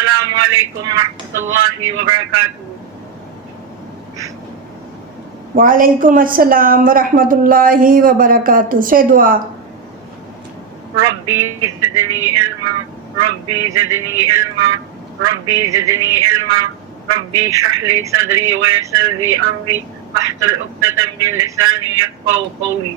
Assalamu alaikum wa rahmatullahi wa barakatuh. वालेकुम अस्सलाम वरहमतुल्लाहि वबरकातुहू से दुआ। Rabbi zidni ilma, Rabbi zidni ilma, Rabbi zidni ilma, Rabbi shrah li sadri wa yassir li amri wahlul 'uqdatam min lisani yafqahu qawli.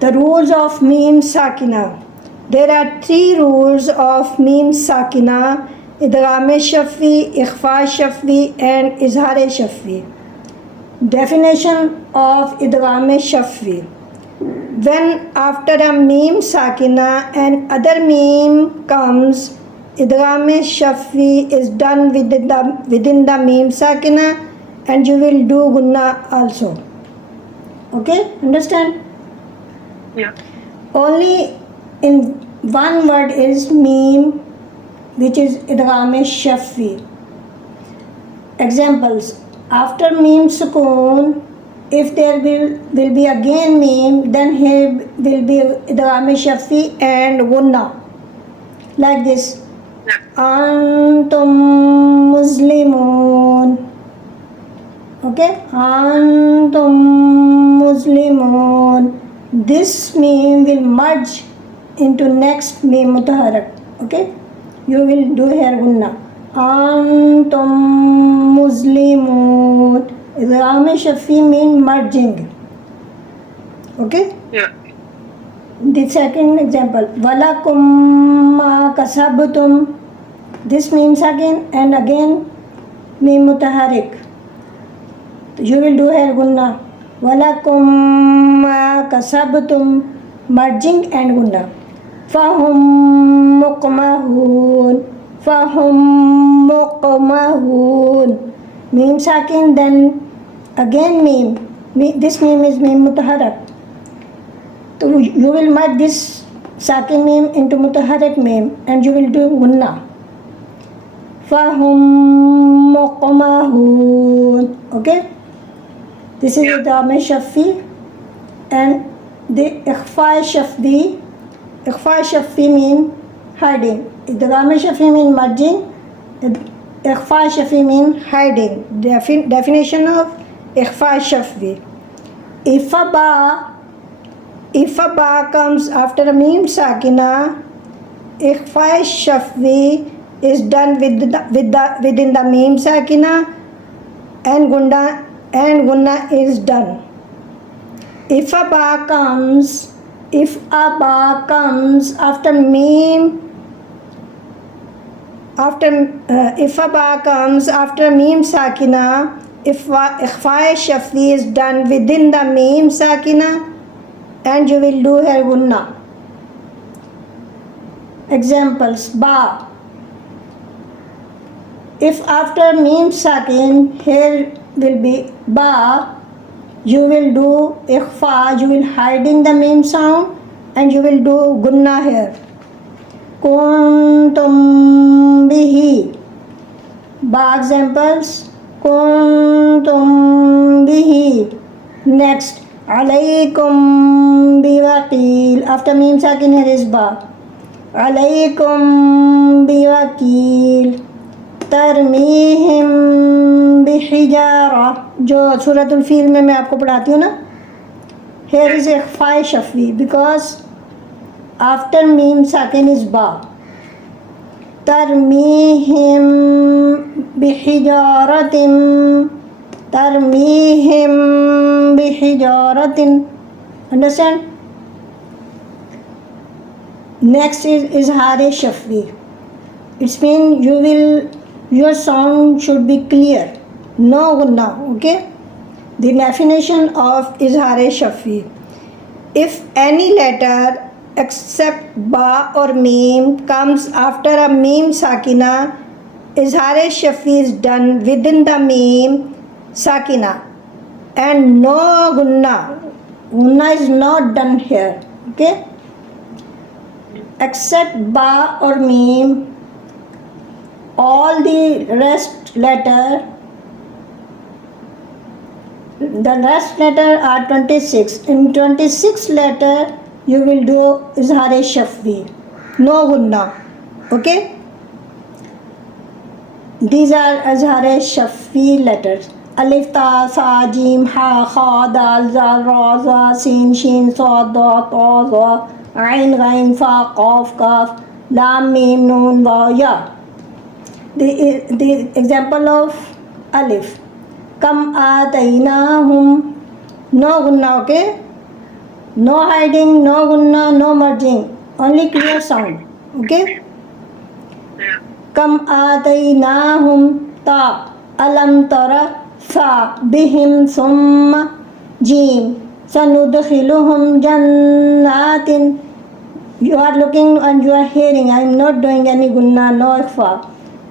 The rules of Mim Sakina. There are 3 rules of Mim Sakina: Idgham Shafi, Ikhfa Shafi and Izhar Shafi. Definition of Idgham Shafi. When after a Mim Sakina and other Mim comes, Idgham Shafi is done within the Mim Sakina, and you will do Gunna also. Okay, understand? Yeah. Only in one word is Mim, which is Idgham Shafi. Examples: after Mim Sukoon, if there will be again Mim, then here will be Idgham Shafi and Gunna. Like this: Antum Muslimun. Okay, Antum Muslimun. This Mim will merge into next Mim Mutaharak. Okay, you will do here Gunna. Antum Muslimun. Idgham Shafi mean merging. Okay. Yeah. The second example: Walakum ma kasabtum. This means again and again Mim Mutaharik. You will do here Gunna. Walakum ma kasabtum, merging and Gunna. Fahum muqmahun. Fahum muqmahun. Mim sakin, then again Mim. This Mim is Mim Mutaharak. So you will merge this sakin Mim into Mutaharak Mim and you will do Gunna. Fahum muqmahun. Okay? This is Idgham Shafi. And the Ikhfa Shafi. Ikhfa Shafi mean hiding. Idgham Shafi mean merging. Ikhfa Shafi mean hiding. Definition of Ikhfa Shafi. If a ba comes after a Mim Sakina, Ikhfa Shafi is done within the Mim Sakina and Gunna is done. If a ba comes after Mim, if a ba comes after Mim Sakina, Ikhfa Shafi is done within the Mim Sakina and you will do here Gunna. Examples: Ba. If after Mim Sakin here will be Ba, you will do Ikhfa, you will hiding the Mim sound and you will do Gunna here. Kuntum bihi. Ba examples: Kuntum bihi. Next, Alaykum biwakil. After Mim Sakin here is Ba. Alaykum biwakil. तरमीहिम बिहिजारा, जो सूरतुल feel में मैं आपको पढ़ाती हूँ ना. Here is Ikhfa Shafi because after Mim Sakin is Ba. तरमीहिम बिहिजारतिन. तरमीहिम बिहिजारतिन. Understand? Next is Izhar Shafi. It means your sound should be clear, no Gunna. Okay. The definition of Izhar Shafi: if any letter except Ba or Mim comes after a Mim Sakina, Izhar Shafi is done within the Mim Sakina and no Gunna. Gunna is not done here. Okay. Except Ba or Mim, all the rest letter are 26. In 26 letter you will do Izhar Shafi, no Gunna. Okay. These are azhar shafi letters. Alif, ta, sa, jim, ha, kha, dal, zal, ra, za, sin, shin, sad, da, ta, za, ain, ghain, fa, qaf, kaf, lam, mim, nun, wa, ya. The example of alif. Kam atainahum. No gunna, okay? No hiding, no gunna, no merging. Only clear sound, okay? Yeah. Kam atainahum ta. Alam tara fa. Bihim summa jim. Sanudkhiluhum jannatin. You are looking and you are hearing. I am not doing any gunna, no ikhfa.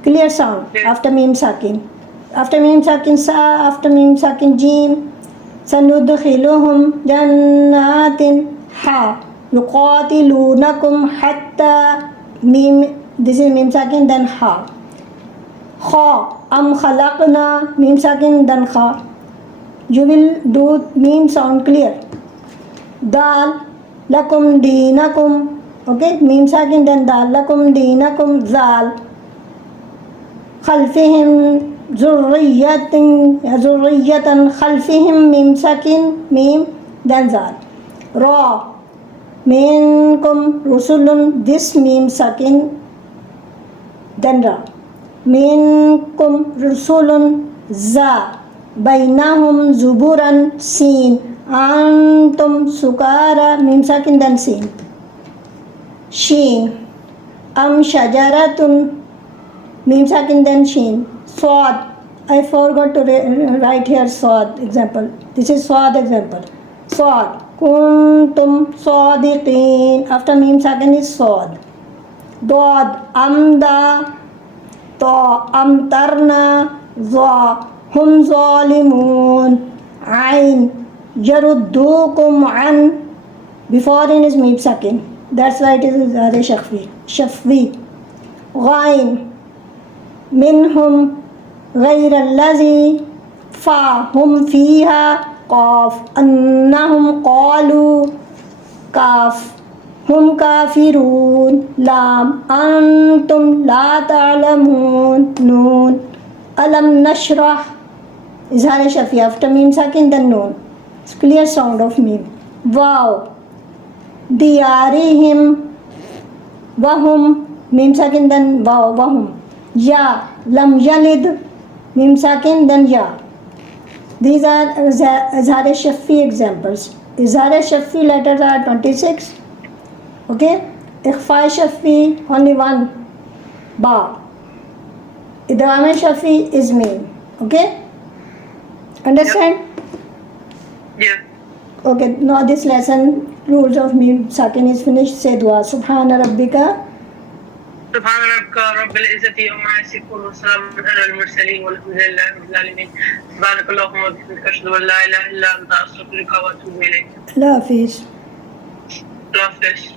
Clear sound after mim sakin. After mim sakin sa, after mim sakin jim. Sanudkhiluhum jannatin ha. Yuqatilunakum hatta mim. This is mim sakin then ha. Kha. Am khalaqna mim sakin then kha. You will do mim sound clear. Dal. Lakum dinakum. Okay, mim sakin then dal. Lakum dinakum zal. Khalfihim zurriyatan khalfihim mim sakin mim then zal. Ra. Minkum rusulun. This mim sakin then ra. Minkum rusulun za. Bainahum zuburan sin. Antum sukara mim sakin then sin. Shin. Am shajaratun mim sakin then shin. Swad. I forgot to write here swad example. This is swad example. Swad. Kuntum sadiqin. After mim sakin is swad. Dad. Amda. Ta. Amtarna. Za. Hum zalimun. Ain. Yaruddukum an. Before in is mim sakin. That's why it is azhar shafi. Ghain. Minhum غير الذي فهم فيها قاف أنهم قالوا كاف هم كافرون لام أنتم لا تعلمون نون ألم نشرح إظهار شفي after mim sakin then noon. It's clear sound of mim. Wow. Diyarihim wahum mim sakin then wow wahum. Ya. Lam yalid mim sakin then ya. These are azhar shafi examples. Izhar shafi letters are 26. Okay. Ikhfa shafi only one ba. Idgham shafi is mim. Okay. Understand? Yeah. Okay. Now this lesson rules of mim sakin is finished. Say dua. Subhana rabbika. سبحان ربك رب العزة عما يصفون وسلام على المرسلين والحمد لله رب العالمين. سبحانك اللهم وبحمدك أشهد أن لا إله إلا أنت أستغفرك وأتوب إليك. Allah Hafiz. الله حافظ.